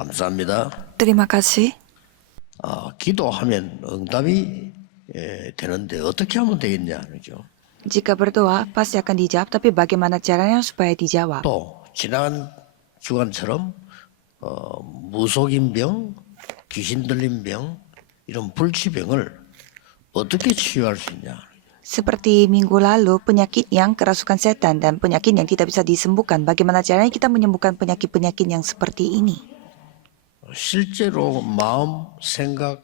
감사합니다. Terima kasih. 기도하면 응답이 되는데 어떻게 하면 되겠냐, 그죠? Jika berdoa pasti akan dijawab, tapi bagaimana caranya supaya dijawab? 또 지난 주간처럼 무속인 병, 귀신 들린 병, 이런 불치병을 어떻게 치유할 수 있냐? Seperti minggu lalu, penyakit yang kerasukan setan dan penyakit yang tidak bisa disembuhkan. Bagaimana caranya kita menyembuhkan penyakit-penyakit yang seperti ini? 실제로 마음, 생각,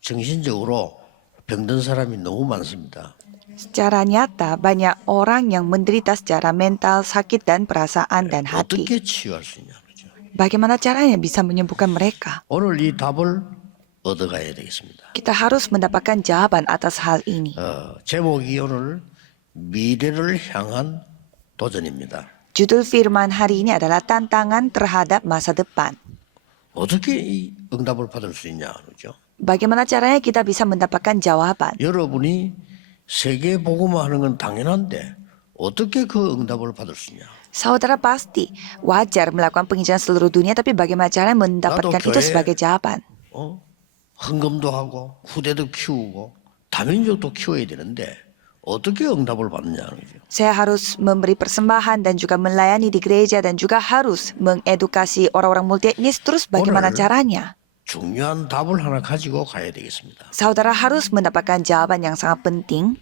정신적으로 병든 사람이 너무 많습니다. Secara nyata, banyak orang yang menderita secara mental, sakit, dan perasaan dan hati. 어떻게 치유할 수 있냐, 그죠? Bagaimana caranya bisa menyembuhkan mereka? 오늘 이 답을 얻어가야 되겠습니다. Kita harus mendapatkan jawaban atas hal ini. 제목이 오늘 미래를 향한 도전입니다. Judul firman hari ini adalah tantangan terhadap masa depan. 어떻게 이 응답을 받을 수 있냐, 그죠? Bagaimana caranya kita bisa mendapatkan jawaban? 여러분이 세계 복음화 하는 건 당연한데 어떻게 그 응답을 받을 수 있냐? Saudara pasti wajar melakukan penginjilan seluruh dunia, tapi bagaimana caranya mendapatkan itu sebagai jawaban? 헌금도 하고 후대도 키우고 다민족도 키워야 되는데 어떻게 응답을 받느냐, 그죠? Saya harus memberi persembahan dan juga melayani di gereja dan juga harus mengedukasi orang-orang multietnis. Terus bagaimana caranya? 중요한 답을 하나 가지고 가야 되겠습니다. Saudara harus mendapatkan jawaban yang sangat penting.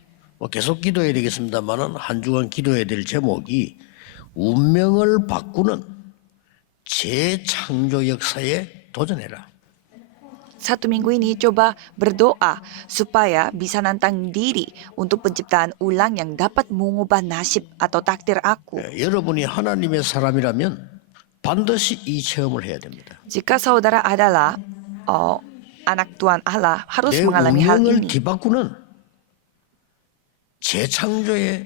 계속 기도해야 되겠습니다만은 한 주간 기도해야 될 제목이 운명을 바꾸는 재창조 역사에 도전해라. Satu minggu ini coba berdoa supaya bisa nantang diri untuk penciptaan ulang yang dapat mengubah nasib atau takdir aku. 여러분이 하나님의 사람이라면 반드시 이 체험을 해야 됩니다. Jika saudara adalah anak Tuhan Allah, harus 내 mengalami hal 운명을 ini. 뒤바꾸는 재창조의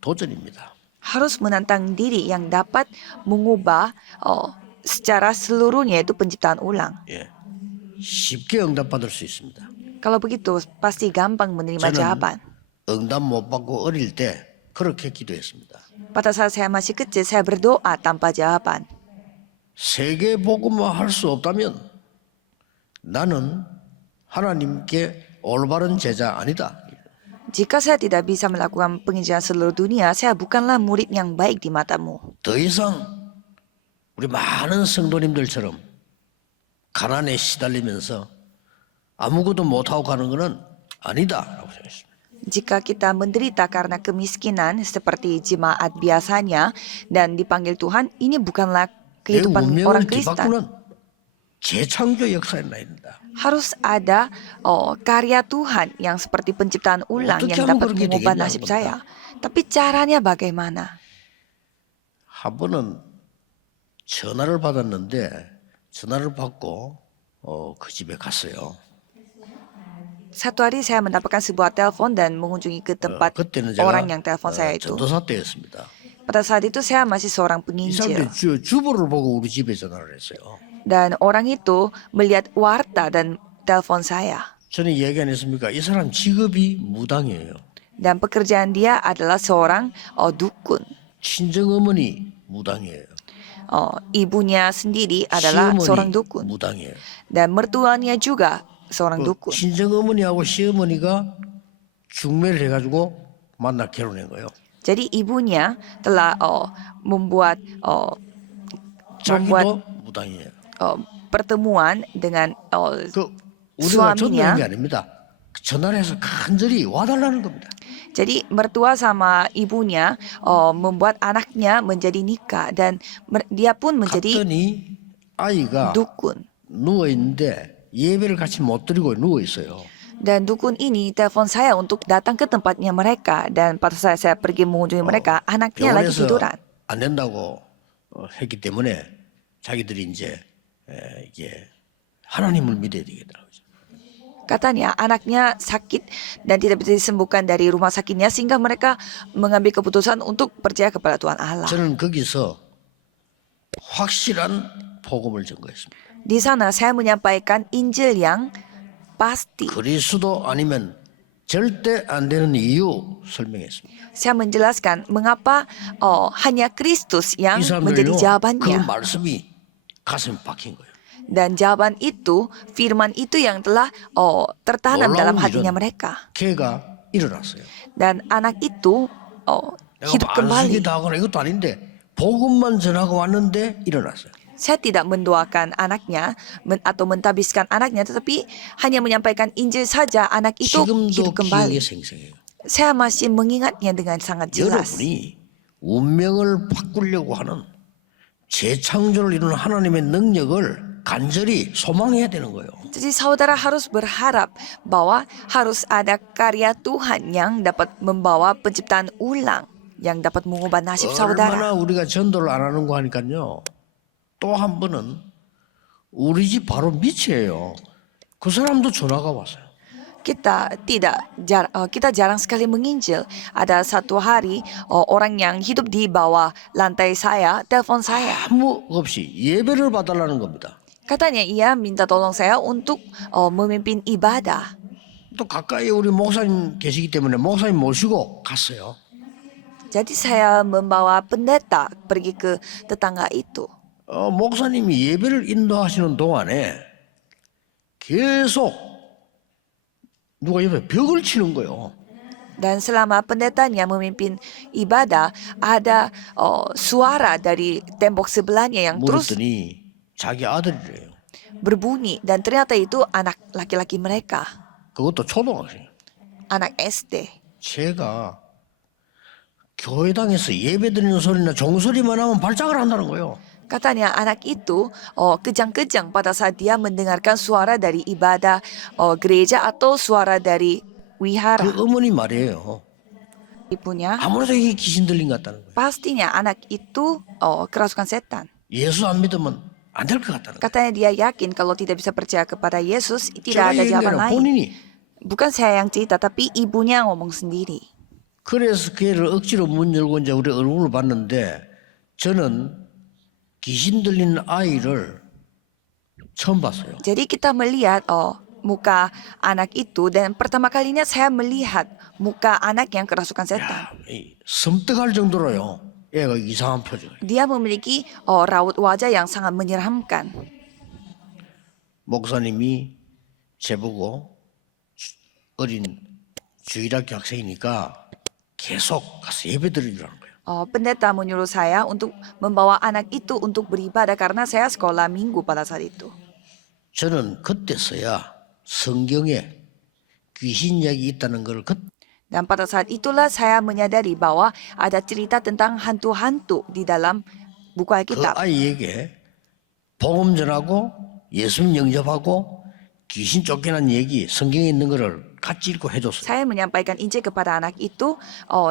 도전입니다. Harus menantang diri yang dapat mengubah secara seluruhnya, itu penciptaan ulang. 쉽게 응답받을 수 있습니다. Kalau begitu pasti gampang menerima jawaban. 응답 못 받고 어릴 때 그렇게 기도했습니다. Pada saat saya masih kecil, saya berdoa tanpa jawaban. 세계 복음화 할 수 없다면 나는 하나님께 올바른 제자 아니다. Jika saya tidak bisa melakukan penginjilan seluruh dunia, saya bukanlah murid yang baik di matamu. 더 이상 우리 많은 성도님들처럼 가난에 시달리면서 아무것도 못하고 가는 것은 아니다라고 생각했습니다. Jika kita menderita karena kemiskinan seperti jemaat biasanya dan dipanggil Tuhan, ini bukanlah 내 kehidupan 운명을 orang Kristen. 뒤바꾸는 재창조 역사에 나야 된다. Harus ada karya Tuhan yang seperti penciptaan ulang 어떻게 yang 하면 dapat 그렇게 mengubah 되겠냐는 nasib 겁니다. saya. Tapi caranya bagaimana? 한 번은 전화를 받았는데 전화를 받고 그 집에 갔어요. Satu hari saya mendapatkan sebuah telepon dan mengunjungi ke tempat 그때는 orang 제가 yang telepon saya itu. 전도사 때였습니다. Pada saat itu saya masih seorang 이 penginjil. 사람들이 주보를 보고 우리 집에 전화를 했어요. Dan orang itu melihat warta dan telepon saya. 저는 얘기 안 했습니까? 이 사람 직업이 무당이에요. Dan pekerjaan dia adalah seorang dukun. 친정어머니 무당이에요. Ibunya sendiri adalah seorang 시어머니 dukun. 무당이에요. Dan mertuanya juga seorang dukun. 친정어머니하고 시어머니가 중매를 해가지고 만나 결혼한 거예요. Jadi ibunya telah membuat 자기도 무당이에요. pertemuan dengan 우리가 전도한 게 suaminya. 아닙니다. 전화를 해서 간절히 와달라는 겁니다. Jadi mertua sama ibunya membuat anaknya menjadi nikah dan dia pun menjadi 갔더니 아이가 dukun. 누워 있는데 예배를 같이 못 드리고 누워 있어요. Dan dukun ini telepon saya untuk datang ke tempatnya mereka, dan pada saat saya pergi mengunjungi mereka, anaknya lagi 병원에서 tiduran. 안 된다고 했기 때문에 자기들이 이제 이게 하나님을 믿어야 되겠더라고요. Katanya anaknya sakit dan tidak bisa disembuhkan dari rumah sakitnya, sehingga mereka mengambil keputusan untuk percaya kepada Tuhan Allah. 저는 거기서 확실한 복음을 전거했습니다. Di sana saya menyampaikan Injil yang pasti. 그리스도 아니면 절대 안 되는 이유 설명했습니다. Saya menjelaskan mengapa hanya Kristus yang 이 menjadi 사람들요 그 jawabannya. 말씀이 가슴에 박힌 거예요. Dan jawaban itu, firman itu yang telah tertanam dalam hatinya mereka. 걔가 일어났어요. Dan anak itu 내가 hidup kembali. 반석이다 하거나 이것도 아닌데 복음만 전하고 왔는데 일어났어요. Saya tidak mendoakan anaknya atau mentabiskan anaknya, tetapi hanya menyampaikan Injil saja, anak itu hidup 지금도 kembali. 기억에 생생해요. Saya masih mengingatnya dengan sangat jelas. 여러분이 운명을 바꾸려고 하는 재창조를 이루는 하나님의 능력을 간절히 소망해야 되는 거예요. Jadi saudara harus berharap bahwa harus ada karya Tuhan yang dapat membawa penciptaan ulang, yang dapat mengubah nasib saudara. 얼마나 우리가 전도를 안 하는 거 하니까요. 또 한 번은 우리 집 바로 밑이에요. 그 사람도 전화가 왔어요. Kita jarang sekali menginjil. Ada satu hari orang yang hidup di bawah lantai saya telepon saya. 아무 없이 예배를 봐달라는 겁니다. Katanya ia minta tolong saya untuk memimpin ibadah. 또 가까이 우리 목사님 계시기 때문에 목사님 모시고 갔어요. Jadi saya membawa pendeta pergi ke tetangga itu. 목사님이 예배를 인도하시는 동안에 계속 누가 옆에 벽을 치는 거예요. Dan selama pendetanya memimpin ibadah, ada suara dari tembok sebelahnya yang terus 물었더니 자기 아들이래요. berbunyi. Dan ternyata itu anak laki-laki mereka, 그것도 초등학생. anak SD. 제가 교회당에서 예배드리는 소리나 종소리만 하면 발작을 한다는 거예요. Katanya anak itu kejang-kejang pada saat dia mendengarkan suara dari ibadah gereja atau suara dari wihara. 그 어머니 말이에요. Ibunya, 아무래도 이게 귀신 들린 것 같다는 거예요. pastinya anak itu kerasukan setan. 예수 안 믿으면 안 될 것 같다는 거예요. Katanya dia yakin kalau tidak bisa percaya kepada Yesus, tidak 제가 ada 얘기한 게 jawaban 아니라 lain. 본인이. Bukan saya yang cerita, tapi ibunya ngomong sendiri. 그래서 걔를 억지로 문 열고 이제 우리 얼굴을 봤는데 저는 귀신 들린 아이를 처음 봤어요. Jadi kita melihat muka anak itu, dan pertama kalinya saya melihat muka anak yang kerasukan setan. 섬뜩할 정도로요. 애가 이상한 표정. Dia memiliki raut wajah yang sangat menyeramkan. 목사님이 제보고 어린 주일학교 학생이니까 계속 가서 예배드리라는 거예요. Pendeta menyuruh saya untuk membawa anak itu untuk beribadah karena saya sekolah minggu pada saat itu. 저는 그때서야 성경에 귀신 이야기 있다는 걸 Dan pada saat itulah saya menyadari bahwa ada cerita tentang hantu-hantu di dalam buku 그 Alkitab. 아이에게 복음 전하고 예수님 영접하고 귀신 쫓겨난 얘기 성경에 있는 거를 같이 읽고 해줬어요. Saya menyampaikan Injil kepada anak itu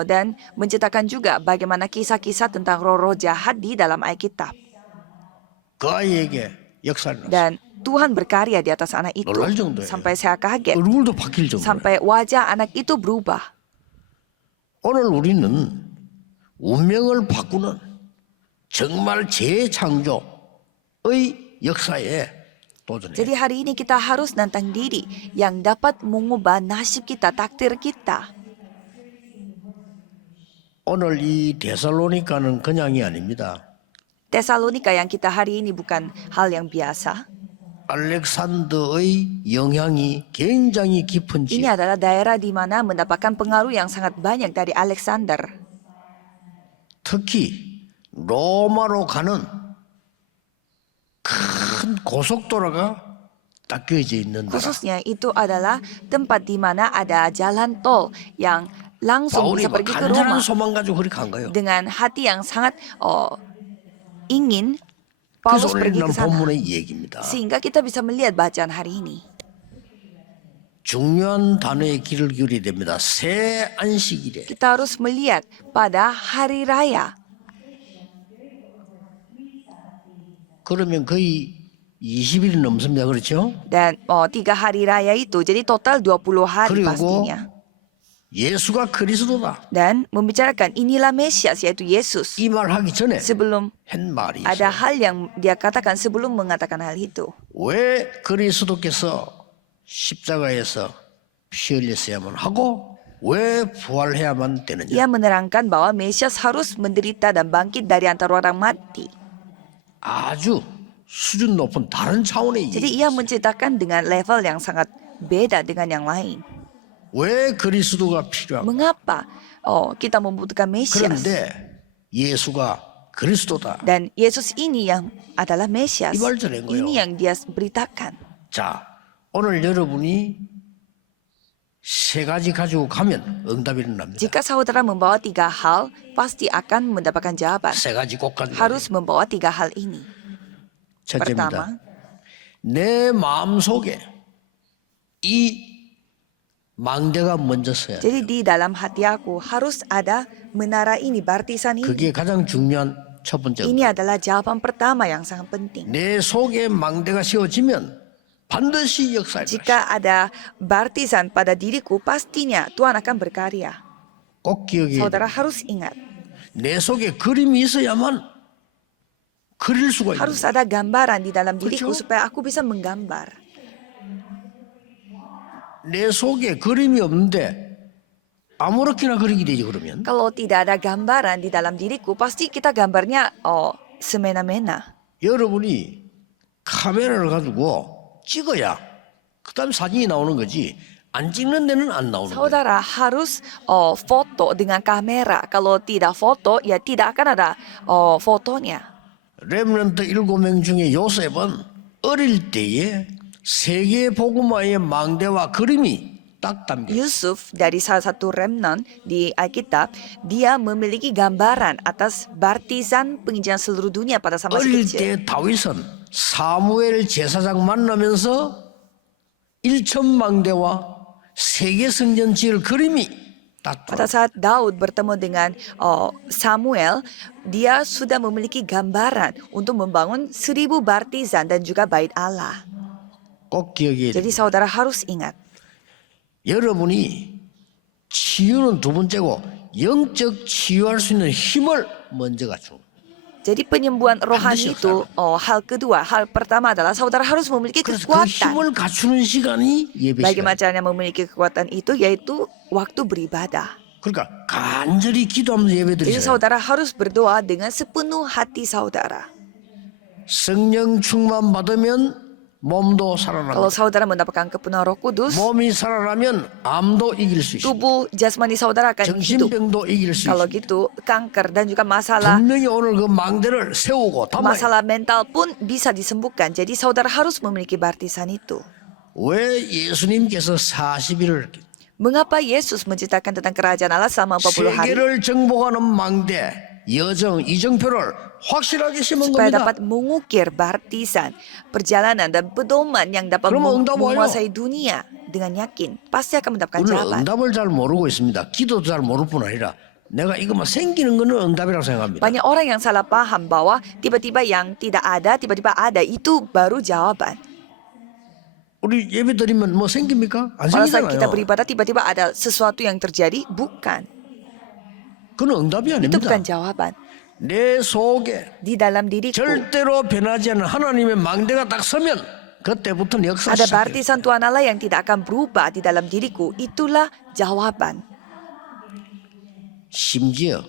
dan menceritakan juga bagaimana kisah-kisah tentang roh-roh jahat di dalam Alkitab. 그 아이에게 역사를 났어요. Dan Tuhan berkarya di atas anak itu 놀랄 정도예요. sampai saya kaget, 얼굴도 바뀔 정도로. sampai wajah anak itu berubah. 오늘 우리는 운명을 바꾸는 정말 재창조의 역사에 도전해요. Jadi hari ini kita harus nantang diri yang dapat mengubah nasib kita, takdir kita. 오늘 이 데살로니가는 그냥이 아닙니다. Tesalonika yang kita hari ini bukan hal yang biasa. 알렉산더의 영향이 굉장히 깊은 Ini 지역. adalah daerah di mana mendapatkan pengaruh yang sangat banyak dari Alexander. 특히 로마로 가는 큰 고속도로가 닦여져 있는 나라. Khususnya itu adalah tempat di mana ada jalan tol yang langsung 바울이 bisa pergi ke 간절한 Roma. 소망 가지고 그렇게 간 거예요. Dengan hati yang sangat ingin 그래서 Paulus 오늘 pergi 있는 ke sana. 본문의 얘기입니다. Sehingga kita bisa melihat bacaan hari ini. 중요한 단어에 귀를 기울여야 됩니다. 새 안식일에 Kita harus melihat pada hari raya. 그러면 거의 20일이 넘습니다. 그렇죠? Dan 3 hari raya itu jadi total 20 hari 그리고 pastinya. 예수가 그리스도다. Dan membicarakan inilah Mesias yaitu Yesus. 이 말 하기 전에 Sebelum 한 말이 ada 있어요. hal yang dia katakan sebelum mengatakan hal itu. 왜 그리스도께서 십자가에서 피 흘렸어야만 하고 왜 부활해야만 되느냐? Ia menerangkan bahwa Mesias harus menderita dan bangkit dari antara orang mati. 아주 수준 높은 다른 차원의 Jadi 일이 ia 있어요. menciptakan dengan level yang sangat beda dengan yang lain. 왜 그리스도가 필요하고 Mengapa kita membutuhkan Mesias? 그런데 예수가 그리스도다. Dan Yesus ini yang adalah Mesias. 이 말 전한 거예요. Ini yang dia beritakan. 자, 오늘 여러분이 세 가지 가지고 가면 응답이 일어납니다. Jika saudara membawa 3 hal, pasti akan mendapatkan jawaban. 세 가지 꼭 가지고 Harus membawa 3 hal ini. 첫째입니다. Pertama, 내 마음속에 이 망대가 먼저 서야 돼. jadi di dalam hati aku harus ada menara ini, baptisan ini. 그게 가장 중요한 첫 번째. Ini adalah jawaban pertama yang sangat penting. 내 속에 망대가 세워지면 반드시 역사를 할 Jika ada baptisan pada diriku, pastinya Tuhan akan berkarya. 꼭 기억해야 돼. Saudara harus ingat, 내 속에 그림이 있어야만 그릴 수가 있는 harus ada gambaran di dalam diriku 그렇죠? supaya aku bisa menggambar. 내 속에 그림이 없는데 아무렇게나 그리게 되지 그러면 Kalau tidak ada gambaran di dalam diriku, pasti kita gambarnya semena-mena. 여러분이 카메라를 가지고 찍어야 그다음 사진이 나오는 거지 안 찍는 데는 안 나오는 거예요. Saudara harus foto dengan kamera. Kalau tidak foto, ya tidak akan ada fotonya. 렘넌트 7명 중에 요셉은 어릴 때에 세계 복음화의 망대와 그림이 딱 담겨. Yusuf dari salah satu remnant di Alkitab, dia memiliki gambaran atas baptisan penginjilan seluruh dunia pada masa 어릴 kecil. 때 다윗은 사무엘 제사장 만나면서 일천망대와 세계 성전 지을 그림이 딱 Pada saat Daud bertemu dengan Samuel, dia sudah memiliki gambaran untuk membangun 1000 baptisan dan juga bait Allah. 꼭 기억해야 Jadi 돼요. saudara harus ingat, 여러분이 치유는 두 번째고 영적 치유할 수 있는 힘을 먼저 갖추고 jadi penyembuhan rohani 반드시 itu hal kedua. Hal pertama adalah saudara harus memiliki 그래서 그 kekuatan. 힘을 갖추는 시간이 예배 Bagaimana 시간. caranya memiliki kekuatan itu? Yaitu waktu beribadah. 그러니까 간절히 기도하면서 예배 Jadi 드리세요. saudara harus berdoa dengan sepenuh hati saudara. 성령 충만 받으면 몸도 Kalau 살아납니다. saudara mendapatkan kepenuhan Roh Kudus, 몸이 살아나면 암도 이길 수 있습니다. tubuh jasmani saudara akan hidup. 정신병도 이길 수 Kalau 있습니다. gitu, kanker dan juga masalah 분명히 오늘 그 망대를 세우고 담아야 masalah mental pun bisa disembuhkan. Jadi saudara harus memiliki baptisan itu. 왜 예수님께서 40일을 Mengapa Yesus menceritakan tentang kerajaan Allah selama 40 hari? 세계를 정복하는 망대 여정 이정표를 확실하게 심은 Supaya 겁니다. dapat mengukir baptisan, perjalanan dan pedoman yang dapat 그러면 응답 와요. menguasai dunia dengan yakin. Pasti akan mendapatkan 우리는 jawaban. 응답을 잘 모르고 있습니다. 기도도 잘 모를 뿐 아니라 내가 이것만 생기는 거는 응답이라고 생각합니다. Banyak orang yang salah paham bahwa tiba-tiba yang tidak ada, tiba-tiba ada. Itu baru jawaban. 우리 예배 드리면 뭐 생깁니까? 안 Pada saat kita 생기잖아요. beribadah, tiba-tiba ada sesuatu yang terjadi. Bukan. 그건 응답이 Itu 아닙니다. bukan jawaban. 내 속에 Di dalam diriku 절대로 변하지 않는 하나님의 망대가 딱 서면 그때부터는 역사 ada 시작해요. baptisan Tuhan Allah yang tidak akan berubah di dalam diriku. Itulah jawaban. 심지어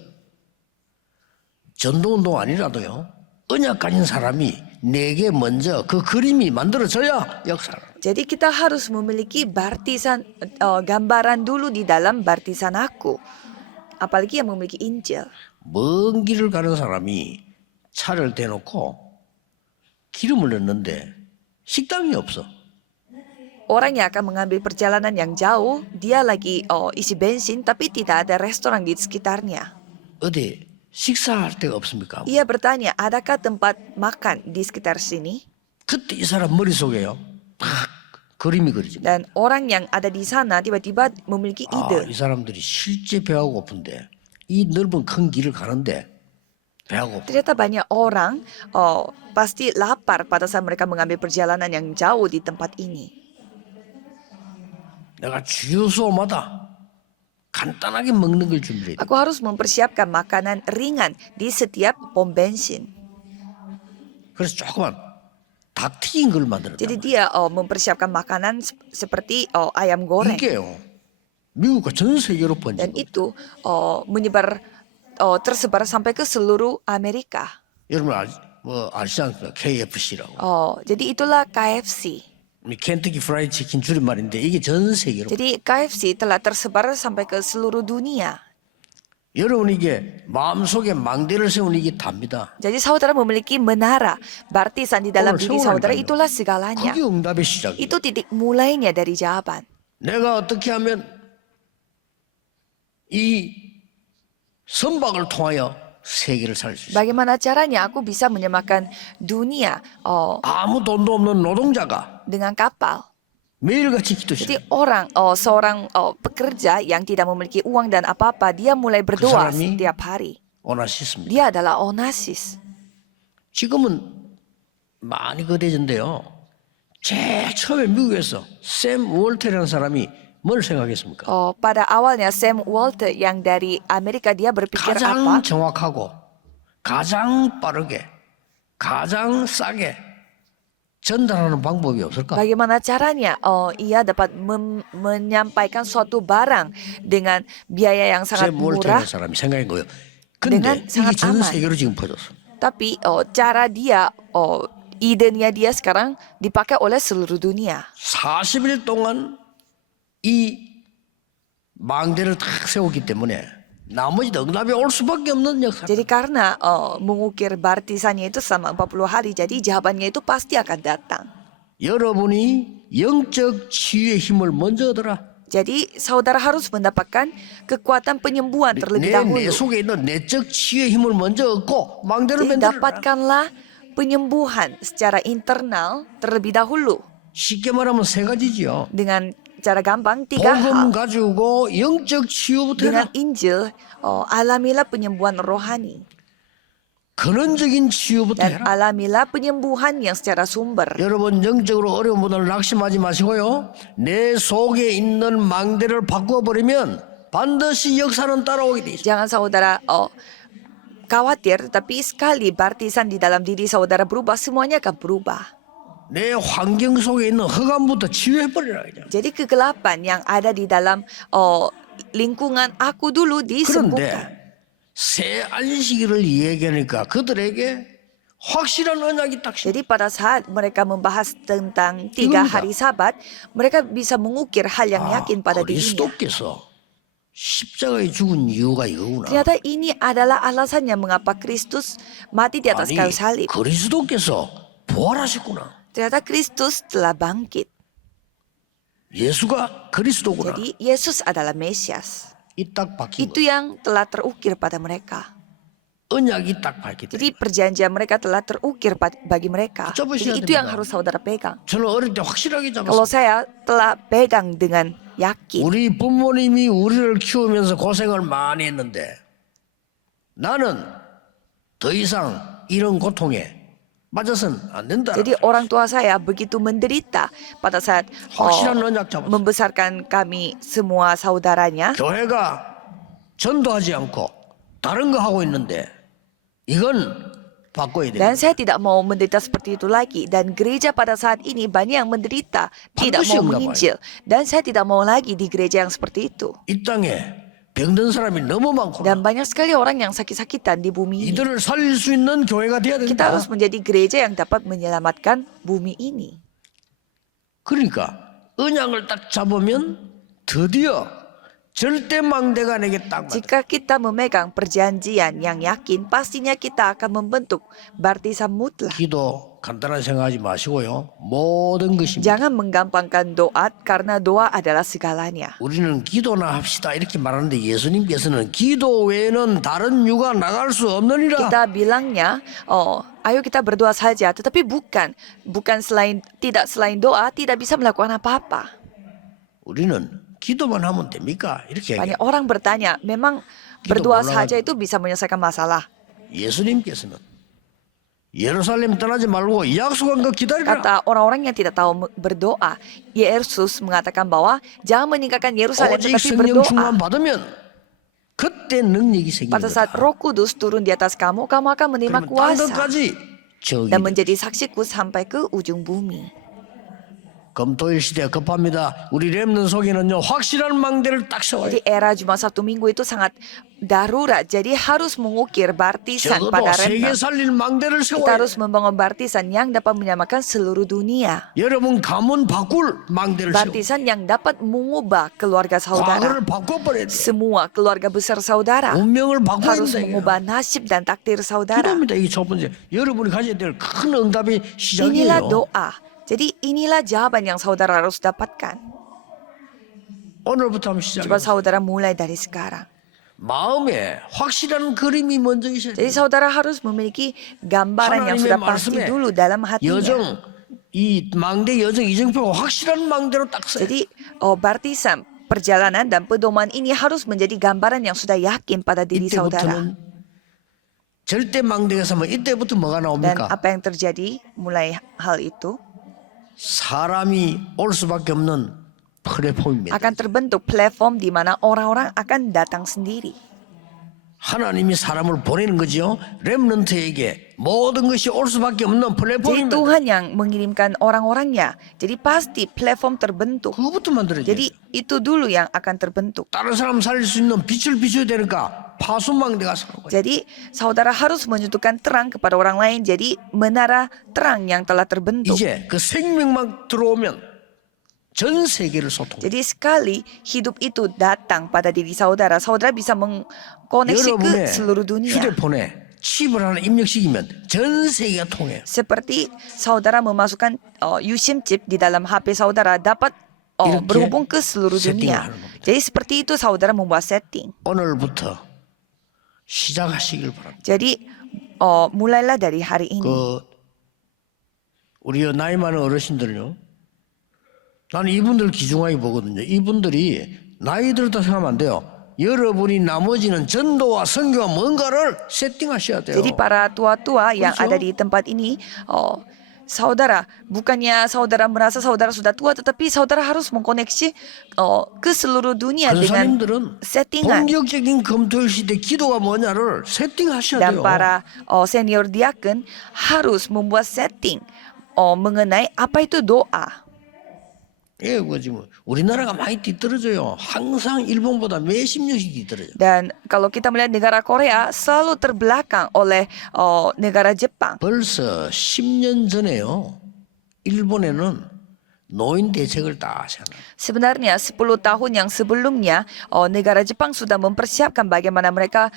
전도운동 아니라도요. 언약 가진 사람이 내게 먼저 그 그림이 만들어져야 역사를. Jadi kita harus memiliki baptisan gambaran dulu di dalam baptisan aku. Apalagi yang memiliki Injil. 먼 길을 가는 사람이 차를 대놓고 기름을 넣는데 식당이 없어. Orang yang akan mengambil perjalanan yang jauh, dia lagi isi bensin tapi tidak ada restoran di sekitarnya. 어디 식사할 데가 없습니까? Ia bertanya, adakah tempat makan di sekitar sini? 그때 이 사람 머릿속에요. 팍 그림이 그려집니다. Dan orang yang ada di sana tiba-tiba memiliki 아, ide. 이 사람들이 실제 배가 고픈데 이 넓은 큰 길을 가는데 배가 고파. Ternyata banyak orang pasti lapar pada saat mereka mengambil perjalanan yang jauh di tempat ini. 내가 주유소마다 간단하게 먹는 걸 준비해. Aku harus mempersiapkan makanan ringan di setiap pom bensin. 그래서 조그만 닭 튀긴 걸 만들었다. Jadi dia mempersiapkan makanan seperti ayam goreng. 이게요. 미국과 전 세계로 번진 Dan 겁니다. itu tersebar sampai ke seluruh Amerika. 여러분 뭐 아시지 않습니까? KFC라고. Jadi itulah KFC. 켄터키 프라이드 치킨 줄임말인데 이게 전 세계로. Jadi KFC telah tersebar sampai ke seluruh dunia. 여러분 이게 마음속에 망대를 세운 이게 답니다. Jadi saudara memiliki menara, baptisan di dalam diri saudara itulah segalanya. 그게 응답의 시작이에요. Itu titik mulainya dari jawaban. 내가 어떻게 하면 이 선박을 통하여 세계를 살 수 있어요. Bagaimana caranya aku bisa menyamakan dunia 아무 돈도 없는 노동자가 dengan kapal? 매일같이 기도 Jadi 시작. seorang pekerja yang tidak memiliki uang dan apa-apa, dia mulai berdoa 사람이 setiap hari. 오나시스입니다. Dia adalah Onassis. 지금은 많이 거대해진데요. 제일 처음에 미국에서 샘 월터라는 사람이 뭘 생각했습니까? Pada awalnya Sam Walton yang dari Amerika, dia berpikir 가장 apa? 정확하고 가장 빠르게 가장 싸게 전달하는 방법이 없을까? Bagaimana caranya ia dapat menyampaikan suatu barang dengan biaya yang sangat 샘 murah, 월터라는 사람이 생각한 거예요. 근데 dengan 이게 sangat 전 aman. 세계로 지금 퍼졌어. Tapi cara dia, idenya dia sekarang dipakai oleh seluruh dunia. 40일 동안 이 망대를 탁 세웠기 때문에 나머지 응답이 올 수밖에 없는 역사. Jadi karena mengukir baptisannya itu selama 40 hari, jadi jawabannya itu pasti akan datang. 여러분이 영적 치유의 힘을 먼저 얻어라. Jadi saudara harus mendapatkan kekuatan penyembuhan terlebih 내 dahulu. 속에 있는 내적 치유의 힘을 먼저 얻고 망대를 Jadi 만들어라. dapatkanlah penyembuhan secara internal terlebih dahulu. 쉽게 말하면 세 가지지요. Dengan cara gampang, 3 복음 hal. 가지고 영적 치유부터 Dengan 해라. Injil, alamilah penyembuhan rohani. 근원적인 치유부터 Dan 해라. alamilah penyembuhan yang secara sumber. 여러분 영적으로 어려운 분들 낙심하지 마시고요. 내 속에 있는 망대를 바꾸어버리면 반드시 역사는 따라오게 돼 있어요. Jangan saudara khawatir, tapi sekali baptisan di dalam diri saudara berubah, semuanya akan berubah. 내 환경 속에 있는 흑암부터 치유해버리라. 그냥. Jadi kegelapan yang ada di dalam lingkungan aku dulu disembuhkan. 그런데 새 안식일을 얘기하니까 그들에게 확실한 언약이 딱 있어요. Jadi pada saat mereka membahas tentang 3 이겁니다. hari Sabat, mereka bisa mengukir hal yang yakin pada dirinya. 그리스도께서 십자가에 죽은 이유가 이거구나. Ternyata ini adalah alasannya mengapa Kristus mati di atas 아니 kayu salib. 그리스도께서 부활하셨구나. Ternyata Kristus telah bangkit. 예수가 그리스도구나. Jadi Yesus adalah Mesias. 이 딱 박힌 Itu 거. yang telah terukir pada mereka. 언약이 딱 밝기 때문에. Jadi perjanjian mereka telah terukir bagi mereka. Coba Jadi itu yang 됩니다. harus saudara pegang. 저는 어릴 때 확실하게 Kalau 잡았어요. saya telah pegang dengan yakin. 우리 부모님이 우리를 키우면서 고생을 많이 했는데 나는 더 이상 이런 고통에 맞아서는 안 된다. Jadi orang tua saya begitu menderita pada saat 확실한 언약 잡았어요. membesarkan kami semua saudaranya. 교회가 전도하지 않고 다른 거 하고 있는데 이건 바꿔야 Dan 돼요. saya tidak mau menderita seperti itu lagi. Dan gereja pada saat ini banyak yang menderita, tidak 반드시 mau 응답해요. menginjil. Dan saya tidak mau lagi di gereja yang seperti itu. 이 땅에 병든 사람이 너무 많고 Dan banyak sekali orang yang sakit-sakitan di bumi ini. 이들을 살릴 수 있는 교회가 돼야 Kita 된다. harus menjadi gereja yang dapat menyelamatkan bumi ini. 그러니까 언약을 딱 잡으면 드디어 절대 망대가 내게 딱 맞아. Jika kita memegang perjanjian yang yakin, pastinya kita akan membentuk baptisan mutlak. 기도 간단하게 생각하지 마시고요. 모든 것입니다. Jangan menggampangkan doa karena doa adalah segalanya. 우리는 기도나 합시다 이렇게 말하는데 예수님께서는 기도 외에는 다른 유가 나갈 수 없느니라. Kita bilangnya, ayo kita berdoa saja, tetapi bukan tidak selain doa tidak bisa melakukan apa-apa. 우리는 기도만 하면 됩니까? 이렇게 Banyak 얘기해요. orang bertanya, memang Kita berdoa 올라가- saja itu bisa menyelesaikan masalah? 예수님께서는 예루살렘 떠나지 말고 약속한 거 기다리라. Kata orang-orang yang tidak tahu berdoa, Yesus mengatakan bahwa jangan meninggalkan Yerusalem 오직 tetapi 성령 충만 berdoa. 받으면 그때 능력이 생기는 Pada saat 거다. Roh Kudus turun di atas kamu akan menerima 그러면 땅 kuasa 끝까지 저기 dan menjadi saksiku sampai ke ujung bumi. 금토일 시대 급합니다. 우리 렘넌 속에는요 확실한 망대를 딱 세워요. Jadi era Jumat Sabtu Minggu itu sangat darurat. Jadi harus mengukir baptisan 적어도 pada 세계 remnant. 살릴 망대를 Kita 세워요. harus membangun baptisan yang dapat menyamakan seluruh dunia. 여러분 가문 바꿀 망대를 세워. Baptisan yang dapat mengubah keluarga saudara. 과거를 바꿔버려야 돼. Semua keluarga besar saudara 운명을 바꿔야 harus 된다. mengubah nasib dan takdir saudara. 기도입니다. 이게 첫 번째. 여러분이 가져야 될 큰 응답의 Inilah 시작이에요. doa. Jadi inilah jawaban yang saudara harus dapatkan. 오늘부터 한번 Coba 시작해요. saudara mulai dari sekarang. 마음에 확실한 그림이 먼저 있어야 Jadi 돼요. saudara harus memiliki gambaran yang 하나님의 sudah pasti 말씀에 dulu dalam hatinya. 여정, 이 망대 여정 이정표가 확실한 망대로 딱 써요. Jadi baptisan, perjalanan dan pedoman ini harus menjadi gambaran yang sudah yakin pada diri saudara. 이때부터는 절대 망대가 서면 이때부터 뭐가 Dan 나옵니까? apa yang terjadi mulai hal itu 사람이 올 수밖에 없는 플랫폼입니다. akan terbentuk platform di mana orang-orang akan datang sendiri. 하나님이 사람을 보내는 거죠. 렘넌트에게 모든 것이 올 수밖에 없는 Jadi 플랫폼입니다. Tuhan yang mengirimkan orang-orangnya. Jadi pasti platform terbentuk. 그거부터 만들어야 돼요. Jadi itu dulu yang akan terbentuk. 다른 사람 살릴 수 있는 빛을 비춰야 되니까 파수망대가 서는 거예요. Jadi saudara harus menunjukkan terang kepada orang lain. Jadi menara terang yang telah terbentuk. 이제 그 생명만 들어오면 전 세계를 소통. Jadi sekali hidup itu datang pada diri saudara, saudara bisa mengkoneksi ke 여러분의 seluruh dunia. 휴대폰에 칩을 하나 입력시키면 전 세계가 통해요. Seperti saudara memasukkan eSIM chip di dalam HP saudara dapat 이렇게 berhubung ke seluruh dunia. 세팅하는 겁니다. Jadi seperti itu saudara membuat setting. 오늘부터 시작하시길 바랍니다. Jadi mulailah dari hari ini. 그 우리 나이 많은 어르신들요. 나는 이분들 귀중하게 보거든요. 이분들이 나이 들었다 생각하면 안 돼요. 여러분이 나머지는 전도와 선교와 뭔가를 세팅하셔야 돼요. Jadi para tua-tua yang 그렇죠? ada di tempat ini, saudara, bukannya saudara merasa saudara sudah tua, tetapi saudara harus mengkoneksi ke seluruh dunia dengan 권사님들은 settingan. 본격적인 금토일 시대 기도가 뭐냐를 세팅하셔야 Dan 돼요. para senior diaken harus membuat setting mengenai apa itu doa. 예, 그 지금 우리나라가 많이 뒤떨어져요. 항상 일본보다 몇십 년씩 뒤떨어져. Dan kalau kita melihat negara Korea selalu terbelakang oleh negara Jepang. 벌써 10년 전에요. 일본에는 노인 대책을 다 하잖아요. Sebenarnya 10 tahun yang sebelumnya negara Jepang sudah mempersiapkan bagaimana mereka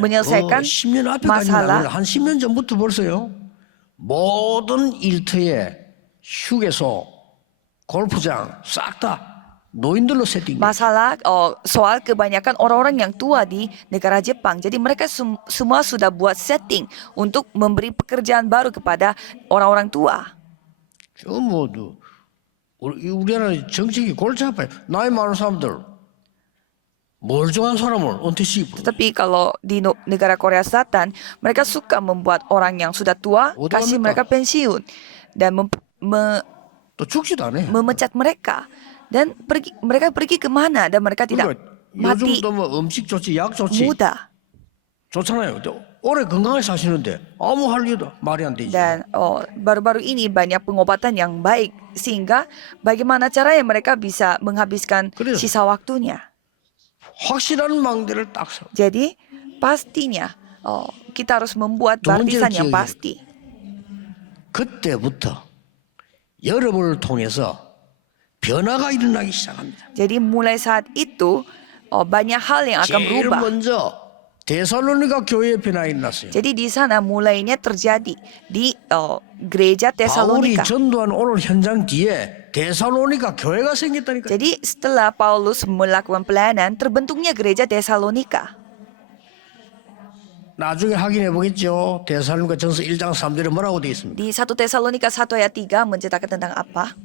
menyelesaikan 10년 앞에까지 masalah. 한 10년 전부터 벌써요. 모든 일터에 휴게소, 골프장 싹 다 노인들로 세팅. Masalah soal kebanyakan orang-orang yang tua di negara Jepang. Jadi mereka semua sudah buat setting untuk memberi pekerjaan baru kepada orang-orang tua. 저뭐 우리나라 정책이 골치 아파요. 나이 많은 사람들 멀쩡한 사람을 은퇴시키고. Tetapi kalau di negara Korea Selatan, mereka suka membuat orang yang sudah tua, Udah kasih mereka. mereka pensiun dan 또 죽지도 않아요. memecat mereka. Dan mereka pergi kemana dan mereka tidak 그러니까 mati 요즘 또뭐 음식 좋지, 약 좋지, muda. 좋잖아요. 또 오래 건강하게 사시는데 아무 할 일도 말이 안 되지. Dan baru-baru ini banyak pengobatan yang baik sehingga bagaimana caranya mereka bisa menghabiskan 그래요. sisa waktunya. 확실한 망대를 딱 세워. Jadi pastinya kita harus membuat 두 번째로 baptisan yang 기억해야 pasti. 그때부터 여러분을 통해서 변화가 일어나기 시작합니다. Jadi mulai saat itu banyak hal yang akan 제일 berubah. 먼저 데살로니가 교회에 변화가 일어났어요. Jadi di sana mulainya terjadi di gereja 바울이 Tesalonika. 전도한 오늘 현장 뒤에 데살로니가 교회가 생겼다니까. Jadi setelah Paulus melakukan pelayanan, terbentuknya gereja Tesalonika. 나중에 확인해 보겠죠. 데살로니가 전서 1장 3절에 뭐라고 되어 있습니까? Di 1 Tesalonika 1 ayat 3 menceritakan tentang apa?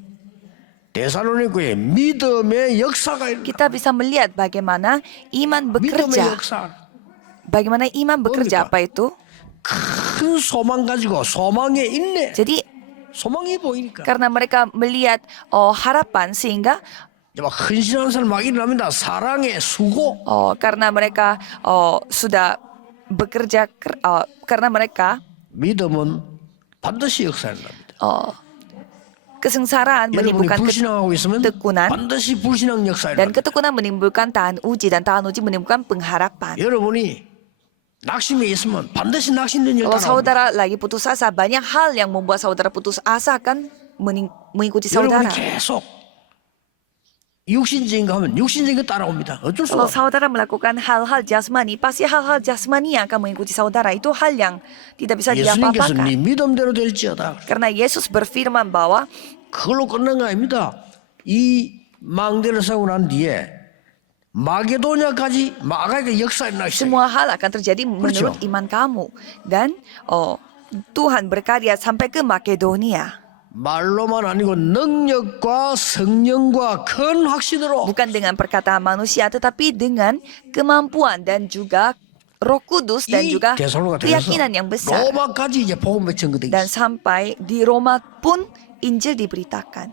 데살로니가에 믿음의 역사가 일어나. Kita bisa melihat bagaimana iman 믿음의 bekerja. 역사. Bagaimana iman bekerja, 뭡니까? apa itu? 큰 소망 가지고 소망에 있네. Jadi 소망이 보이니까. karena mereka melihat harapan sehingga 막 헌신하는 사람 막 일어납니다. 사랑의 수고. karena mereka sudah bekerja karena mereka 믿음은 반드시 역사를 납니다. Kesengsaraan 여러분이 menimbulkan 불신앙하고 있으면 ketekunan 반드시 불신앙 역사에 dan ketekunan menimbulkan tahan uji dan tahan uji menimbulkan pengharapan. 여러분이 낙심에 있으면 반드시 낙심된 일 Kalau 따라옵니다. saudara lagi putus asa, banyak hal yang membuat saudara putus asa akan mengikuti saudara. 여러분이 계속 육신적인 거 하면 육신적인 거 따라옵니다. 어쩔 수가 Kalau 없어요. saudara melakukan hal-hal jasmani, pasti hal-hal jasmani yang akan mengikuti saudara. Itu hal yang tidak bisa 예수님께서 diapa-apakan. 네 믿음대로 될지어다. Karena Yesus berfirman bahwa 그걸로 끝난 거 아닙니다. 이 망대를 세우고 난 뒤에 마게도냐까지 마가의 역사에 나기 시작해요. semua hal akan terjadi menurut Kecil. iman kamu. Dan Tuhan berkarya sampai ke Makedonia. 말로만 아니고 능력과 성령과 큰 확신으로 Bukan dengan perkataan manusia, tetapi dengan kemampuan dan juga Roh Kudus dan 이 juga 데살로가 keyakinan yang besar. 로마까지 이제 복음 전거되기 Dan sampai di Roma pun Injil diberitakan.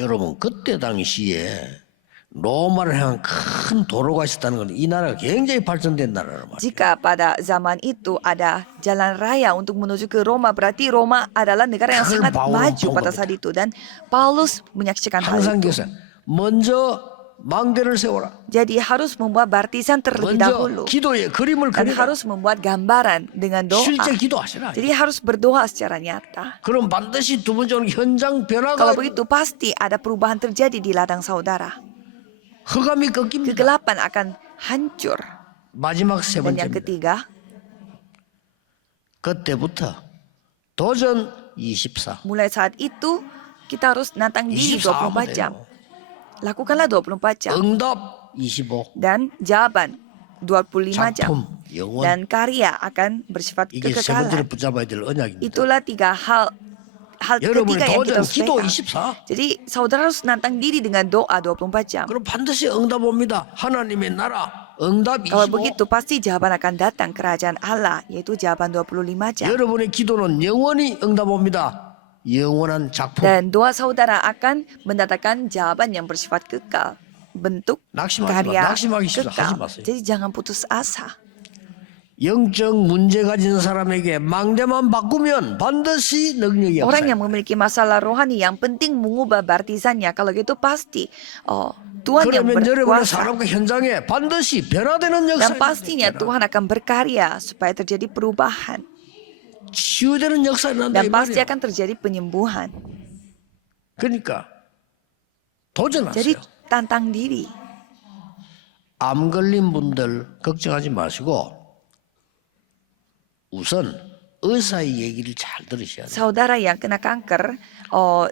여러분 그때 당시에 로마를 향한 큰 도로가 있었다는 건 이 나라가 굉장히 발전된 나라란 말이에요. Jika pada zaman itu ada jalan raya untuk menuju ke Roma, berarti Roma adalah negara yang 그걸 sangat 바울은 maju 본 pada 겁니다. saat itu. Dan Paulus menyaksikan hal 항상 itu. 그래서 먼저 망대를 세워라. Jadi harus membuat baptisan terlebih 먼저 dahulu. 기도의 그림을 Dan 그리라. harus membuat gambaran dengan doa. 실제 기도하시라. Jadi harus berdoa secara nyata. 그럼 반드시 두 번째는 현장 변화가 Kalau begitu pasti ada perubahan terjadi di ladang saudara. 흑암이 꺾입니다. Kegelapan akan hancur. 마지막 세 Dan yang 번째입니다. ketiga, 그때부터 도전 24. mulai saat itu kita harus nantang diri 24 24 jam. 하면 돼요. Lakukanlah 24 jam. 응답 25. Dan jawaban 25 jam. 작품, 영원. Dan karya akan bersifat 이게 세 번째로 kekekalan. 붙잡아야 될 언약입니다. Itulah tiga hal 여러분의 ketiga yang kita 도전 harus 기도 pegang. 24. Jadi saudara harus nantang diri dengan doa 24 jam. 그럼 반드시 응답 옵니다. 하나님의 나라 응답 Kalau 25. begitu pasti jawaban akan datang kerajaan Allah, yaitu jawaban 25 jam. 여러분의 기도는 영원히 응답 옵니다. 영원한 작품. Dan doa saudara akan mendatangkan jawaban yang bersifat kekal. Bentuk 낙심하지 karya 마. 낙심하기 싫어. 하지 kekal. 마세요. Jadi jangan putus asa. 영적 문제 가진 사람에게 망대만 바꾸면 반드시 능력이 Orang 없어요. yang memiliki masalah rohani yang penting mengubah baptisannya. Kalau gitu pasti Tuhan yang 그러면 여러분의 berkuasa. 삶과 현장에 반드시 변화되는 Dan 역사가 pastinya Tuhan akan berkarya supaya terjadi perubahan. 치유되는 역사가 난다 이 Dan pasti 말이에요. akan terjadi penyembuhan. 그러니까 Jadi 도전하세요. tantang diri. 암 걸린 분들 걱정하지 마시고 우선 의사의 얘기를 잘 들으셔야 돼요. Saudara yang kena kanker,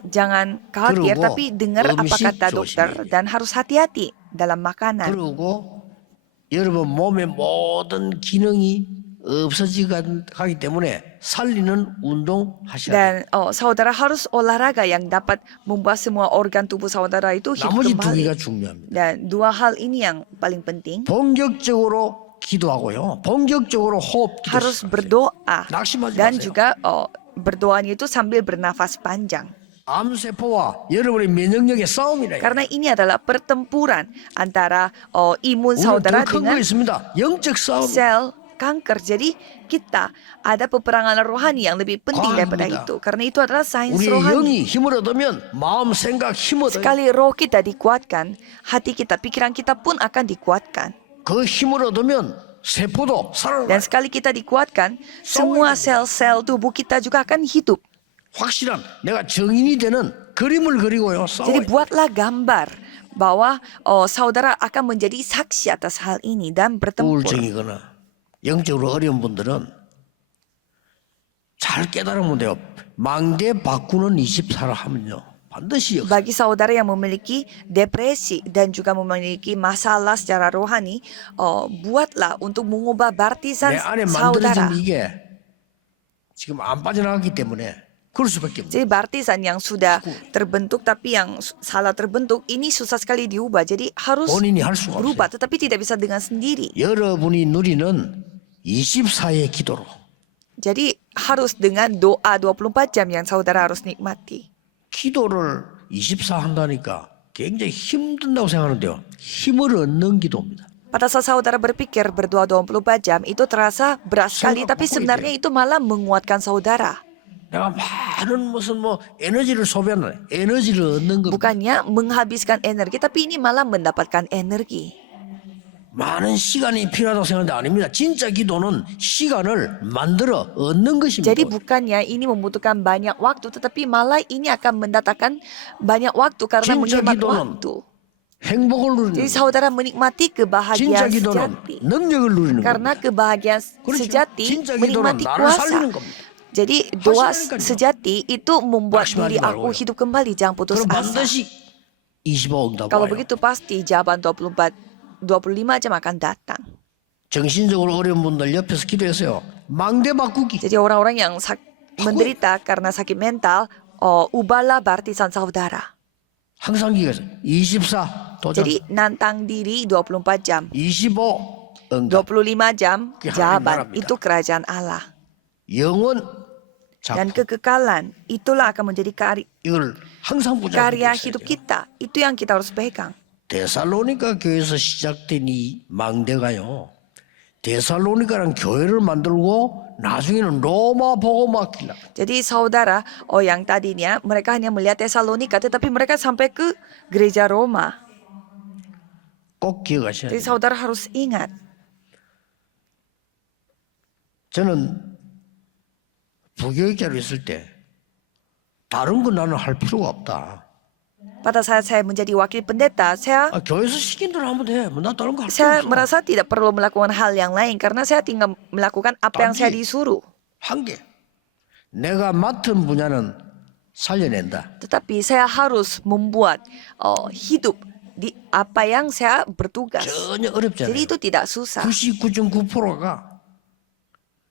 jangan khawatir, 그리고 tapi dengar apa 음식 kata dokter 조심해야 돼요. dan harus hati-hati dalam makanan. 그리고 여러분 몸의 모든 기능이 없어지기 때문에 살리는 운동 하셔야 돼요. Dan saudara harus olahraga yang dapat membuat semua organ tubuh saudara itu hidup 나머지 두 kembali. 개가 중요합니다. Dan dua hal ini yang paling penting. 본격적으로 기도하고요. 본격적으로 호흡 기도 Harus 시작하세요. berdoa 낙심하지 dan 마세요. juga berdoanya itu sambil bernafas panjang. 암세포와 여러분의 면역력의 싸움이래요. Karena ini adalah pertempuran antara imun 오늘 saudara 더 큰 거 dengan 있습니다. 영적 싸움. sel kanker. Jadi kita ada peperangan rohani yang lebih penting daripada 과학입니다. itu. Karena itu adalah sains 우리 rohani. 영이 힘을 얻으면 마음, 생각 힘을 얻어요. Sekali roh kita dikuatkan, hati kita, pikiran kita pun akan dikuatkan. 그 힘을 얻으면 세포도 Dan 살아나요. sekali kita dikuatkan, semua sel-sel tubuh kita juga akan hidup. 확실한 내가 정인이 되는 그림을 그리고요. Jadi 싸워요. buatlah gambar bahwa saudara akan menjadi saksi atas hal ini dan bertempur. 우울증이거나 영적으로 어려운 분들은 잘 깨달으면 돼요. 망대 바꾸는 24를 하면요. 반드시 역사. Bagi saudara yang memiliki depresi dan juga memiliki masalah secara rohani, buatlah untuk mengubah baptisan 내 안에 saudara. 만들어진 이게 지금 안 빠져나갔기 때문에 그럴 수밖에 없어요. Jadi baptisan yang sudah terbentuk tapi yang salah terbentuk ini susah sekali diubah. Jadi harus 본인이 할 수가 berubah, 없어요. tetapi tidak bisa dengan sendiri. 여러분이 누리는 24의 기도로 Jadi harus dengan doa 24 jam yang saudara harus nikmati. 기도를 24 한다니까 굉장히 힘든다고 생각하는데요. 힘을 얻는 기도입니다. Pada saat saudara berpikir berdoa 24 jam itu terasa berat sekali, tapi sebenarnya itu malah menguatkan saudara. 내가 많은 무슨 뭐 에너지를 소비한다. 에너지를 얻는 겁니다. Bukannya menghabiskan energi, tapi ini malah mendapatkan energi. 많은 시간이 필요하다고 생각하는데 아닙니다. 진짜 기도는 시간을 만들어 얻는 것입니다. Jadi bukannya ini membutuhkan banyak waktu, tetapi malah ini akan mendatangkan banyak waktu karena 진짜 menghemat 기도는 waktu. 행복을 누리는 Jadi 거예요. saudara menikmati 진짜 kebahagiaan 기도는 sejati. 능력을 누리는 Karena 겁니다. kebahagiaan 그렇죠. sejati 진짜 기도는 menikmati 나를 kuasa. 살리는 겁니다. Jadi doa 하시라니까요. sejati itu membuat 낙심하지 diri aku 말고요. hidup kembali, jangan putus 그럼 asa. 반드시 25 응답 Kalau 와요. begitu pasti jawaban 25 jam akan datang. 정신적으로 어려운 분들 옆에서 기도했어요. 망대 바꾸기. Jadi orang-orang yang menderita karena sakit mental, ubahlah baptisan saudara. 항상 기도했어요. 24 도전. Jadi nantang diri 24 jam. 25 응답. 25 jam Hakim jawaban naramida. itu kerajaan Allah. 영원 Dan 작품. kekekalan itulah akan menjadi 이걸 항상 karya 붙잡고 hidup 있어야 돼요. kita. Itu yang kita harus pegang. 데살로니가 교회에서 시작된 이 망대가요. 데살로니가라는 교회를 만들고 나중에는 로마 보고 맡기려. Jadi saudara, yang tadinya mereka hanya melihat Tesalonika, tetapi mereka sampai ke gereja Roma. 꼭 기억하셔야 Jadi 돼요. saudara harus ingat. 저는 부교육자로 있을 때 다른 거 나는 할 필요가 없다. Pada saat saya menjadi wakil pendeta, saya 교회에서 시킨 대로 하면 돼. 뭐 나 다른 거 할 필요 saya 없어. merasa tidak perlu melakukan hal yang lain karena saya tinggal melakukan apa yang saya Tadi. disuruh. 한 개. 내가 맡은 분야는 살려낸다. Tetapi saya harus membuat hidup di apa yang saya bertugas. 전혀 어렵지 Jadi 않아요. itu tidak susah. 99.9%가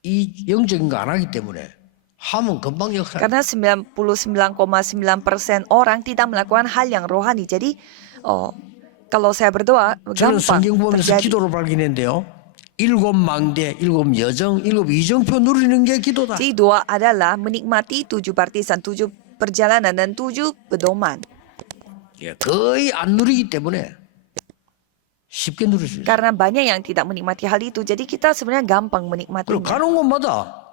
이 영적인 거 안 하기 때문에 하면 금방 역사. Karena 99,9% orang tidak melakukan hal yang rohani. Jadi kalau saya berdoa 저는 gampang 성경 보면서 terjadi. 기도를 발견했는데요. 7 망대, 7 여정, 7 이정표 누리는 게 기도다. Jadi doa adalah menikmati 7 partisan, 7 perjalanan dan 7 pedoman. 예, 거의 안 누리기 때문에 쉽게 누릴 수 있어요. Karena banyak yang tidak menikmati hal itu. Jadi kita sebenarnya gampang 그리고 menikmatinya. 가는 곳마다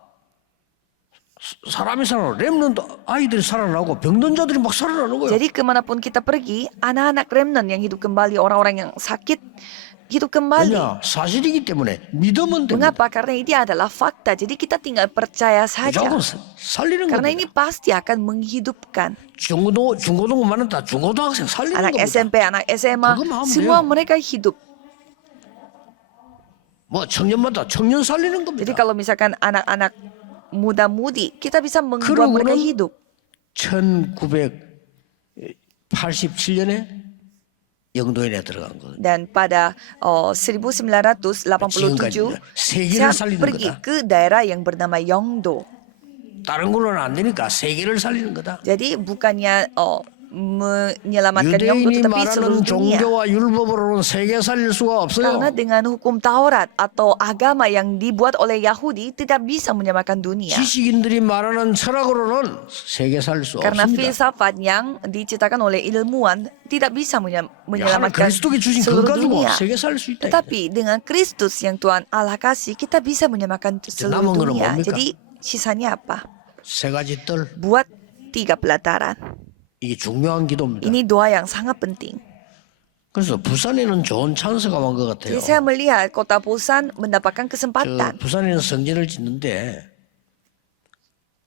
사람이 살아나고 렘넌트 아이들이 살아나고 병든 자들이 막 살아나는 거예요. Jadi kemanapun kita pergi, anak-anak remnant yang hidup kembali, orang-orang yang sakit hidup kembali. 왜냐? 사실이기 때문에 믿으면 됩니다. Mengapa? Karena ini adalah fakta. Jadi kita tinggal percaya saja. 무조건 살리는 Karena 겁니다. ini pasti akan menghidupkan. 중고등부 많았다. 중고등학생 살리는 Anak 겁니다. SMP, anak SMA, 그것만 하면 semua 돼요. mereka hidup. 뭐 청년마다 청년 살리는 겁니다. Jadi kalau misalkan anak-anak muda-mudi, kita bisa membuat 그러고는 mereka hidup. 1987년에 영도인에 들어간 거예요. Dan pada 1987, 지금까지요. 세계를 saya 살리는 pergi 거다. ke daerah yang bernama Yeongdo. 다른 걸로는 안 되니까 세계를 살리는 거다. Jadi bukannya menyelamatkan Yeongdo, 유대인이 tetapi seluruh 말하는 dunia. 종교와 율법으로는 세계 살릴 수가 없어요. Karena dengan hukum Taurat atau agama yang dibuat oleh Yahudi tidak bisa menyelamatkan dunia. 지식인들이 말하는 철학으로는 세계 살릴 수 Karena 없습니다. filsafat yang diciptakan oleh ilmuwan tidak bisa 하나님 menyelamatkan 그리스도께 주신 그거 seluruh 가지고 dunia. 세계 살릴 수 있다. Tetapi dengan Kristus yang Tuhan Allah kasih, kita bisa menyelamatkan seluruh 남은 거는 dunia. 뭡니까? Jadi sisanya apa? 세 가지 뜰. Buat 3 pelataran. 이게 중요한 기도입니다. Ini doa yang sangat penting. 그래서 부산에는 좋은 찬스가 온 것 같아요. Jadi saya melihat kota Busan mendapatkan 저 kesempatan. 부산에는 성전을 짓는데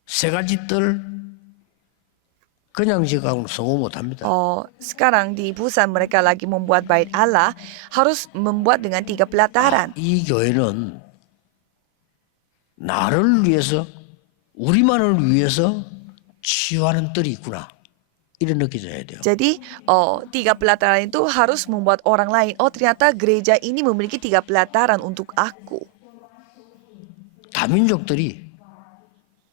세 가지 뜰 그냥 지어가면 성공 못합니다. Sekarang di Busan mereka lagi membuat bait Allah, harus membuat dengan 3 pelataran. 이 교회는 나를 위해서 우리만을 위해서 치유하는 뜰이 있구나. 이런 느껴져야 돼요. Jadi 3 pelataran itu harus membuat orang lain. Oh ternyata gereja ini memiliki 3 pelataran untuk aku. 다민족들이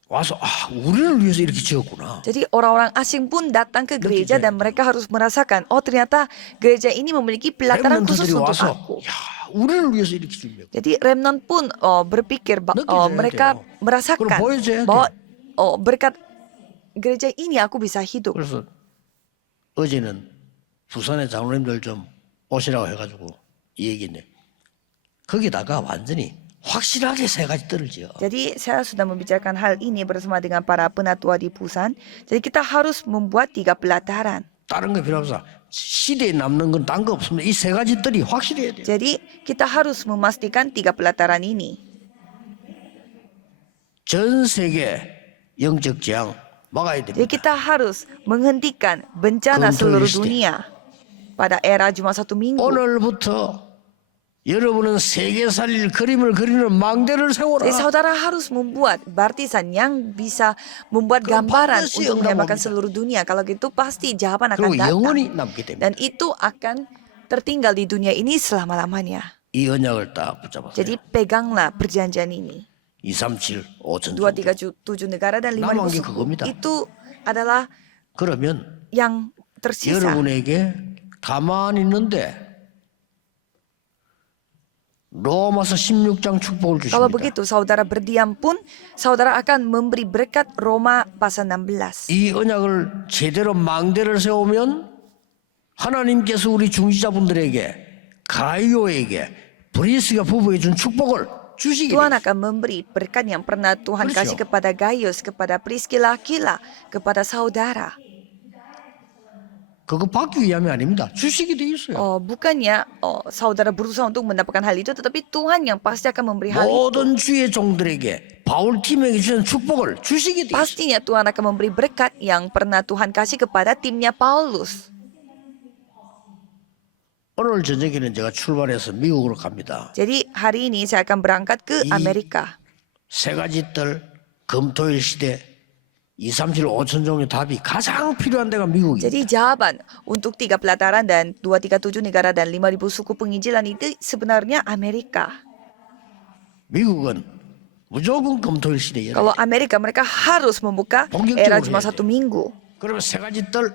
와서 우리를 위해서 이렇게 지었구나. Jadi orang-orang asing pun datang ke gereja dan mereka harus merasakan, oh ternyata gereja ini memiliki pelataran khusus 렘넌트들이 untuk 와서 aku. 야, 우리를 위해서 이렇게 준비했고. Jadi remnant pun berpikir, 느껴져야 mereka 돼요. merasakan 그리고 보여줘야 bahwa berkat gereja ini aku bisa hidup. 그래서 어제는 부산의 장로님들 좀 오시라고 해가지고 이 얘기네. 거기다가 완전히 확실하게 세 가지 뜰을 지어. Jadi saya sudah membicarakan hal ini bersama dengan para penatua di Busan. Jadi kita harus membuat 3 pelataran. 다른 거 필요 없어. 시대에 남는 건 딴 거 없습니다. 이 세 가지 뜰이 확실해야 돼요. Jadi kita harus memastikan 3 pelataran ini. 전 세계 영적 재앙 막아야 Jadi 됩니다. kita harus menghentikan bencana Kontrol seluruh listrik. dunia pada era Jumat 1 Minggu. 오늘부터 여러분은 세계 살릴 그림을 그리는 망대를 세워라. Jadi saudara harus membuat barisan yang bisa membuat gambaran 반드시 untuk menyelamatkan 응답합니다. seluruh dunia. Kalau gitu pasti jawaban akan 그리고 datang. 영원히 남기 때문에 Dan itu akan tertinggal di dunia ini selama-lamanya. 이 언약을 딱 붙잡았어요. Jadi peganglah perjanjian ini. 237, 5천 237 negara dan 5.000 남은 게 suku. 그겁니다. Itu adalah 그러면 yang tersisa. 여러분에게 가만히 있는데 로마서 16장 축복을 Kalau 주십니다. begitu saudara berdiam pun saudara akan memberi berkat Roma pasal 16. 이 언약을 제대로 망대를 세우면 하나님께서 우리 중지자분들에게 가이오에게 브리스가 부부에 준 축복을 주시게 Tuhan 돼요. akan memberi berkat yang pernah Tuhan Krusial. kasih kepada Gaius, kepada Priscilla, Aquila, kepada saudara. 그거 받기 위함이 아닙니다. 주시게 돼 있어요. Bukannya saudara berusaha untuk mendapatkan hal itu, tetapi Tuhan yang pasti akan memberi hal itu. 모든 주의 종들에게 바울 팀에게 주신 축복을 주시게 돼 있어요. Pastinya Tuhan akan memberi berkat yang pernah Tuhan kasih kepada timnya Paulus. 오늘 저녁에는 제가 출발해서 미국으로 갑니다. Jadi hari ini saya akan berangkat ke Amerika. 세 가지 뜰 금토일 시대 237, 5천 종의 답이 가장 필요한 데가 미국이에요. Jadi jawaban untuk 3 pelataran dan 237 negara dan 5.000 suku penginjilan itu sebenarnya Amerika. 미국은 무조건 금토일 시대예요. Kalau Amerika, mereka harus membuka era Jumat 1 Minggu. 그러면 세 가지 뜰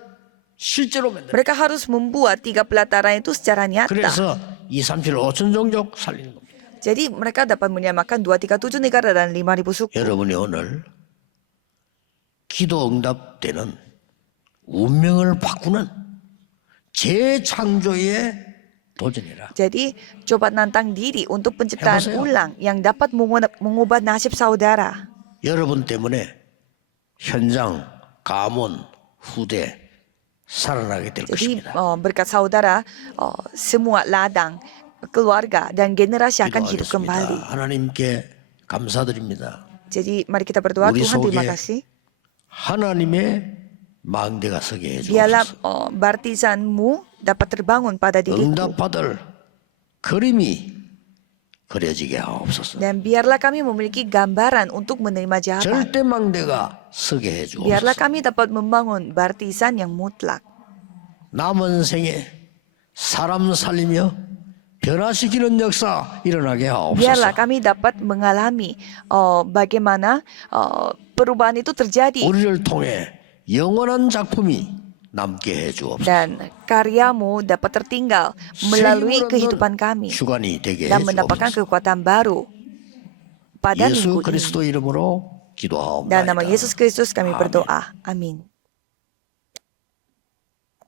실제로 만들어요. Mereka harus membuat 3 pelataran itu secara nyata. 그래서 237, 5천 종족 살리는 겁니다. Jadi mereka dapat menyamakan 237 negara dan 5.000 suku. 여러분이 오늘 기도 응답되는 운명을 바꾸는 재창조에 도전해라. Jadi coba nantang diri untuk penciptaan Hebat saya. ulang yang dapat mengubah nasib saudara. 여러분 때문에 현장, 가문, 후대 살아나게 될 Jadi 것입니다. berkat saudara, semua ladang, keluarga dan generasi akan hidup kembali. 기도하겠습니다. 하나님께 감사드립니다. Jadi mari kita berdoa, 우리 Tuhan terima 속에 kasih. 하나님의 망대가 서게 Biarlah 해주옵소서. barisanmu dapat terbangun pada diriku. 응답받을 그림이 그려지게 하옵소서. Dan biarlah kami memiliki gambaran untuk menerima jawaban. 절대 망대가 서게 Biarlah 해주옵소서. kami dapat membangun barisan yang mutlak. 남은 생에 사람 살리며 변화시키는 역사 일어나게 Biarlah 하옵소서. kami dapat mengalami bagaimana perubahan itu terjadi. 우리를 통해 영원한 작품이 남게 해주옵소서. Dan karyamu dapat tertinggal melalui kehidupan kami. 주관이 되게 Dan mendapatkan 해주옵소서. kekuatan baru pada 예수 minggu ini. 그리스도 이름으로 Dan nama 기도하옵나이다. Yesus Kristus kami Amin. berdoa. Amin.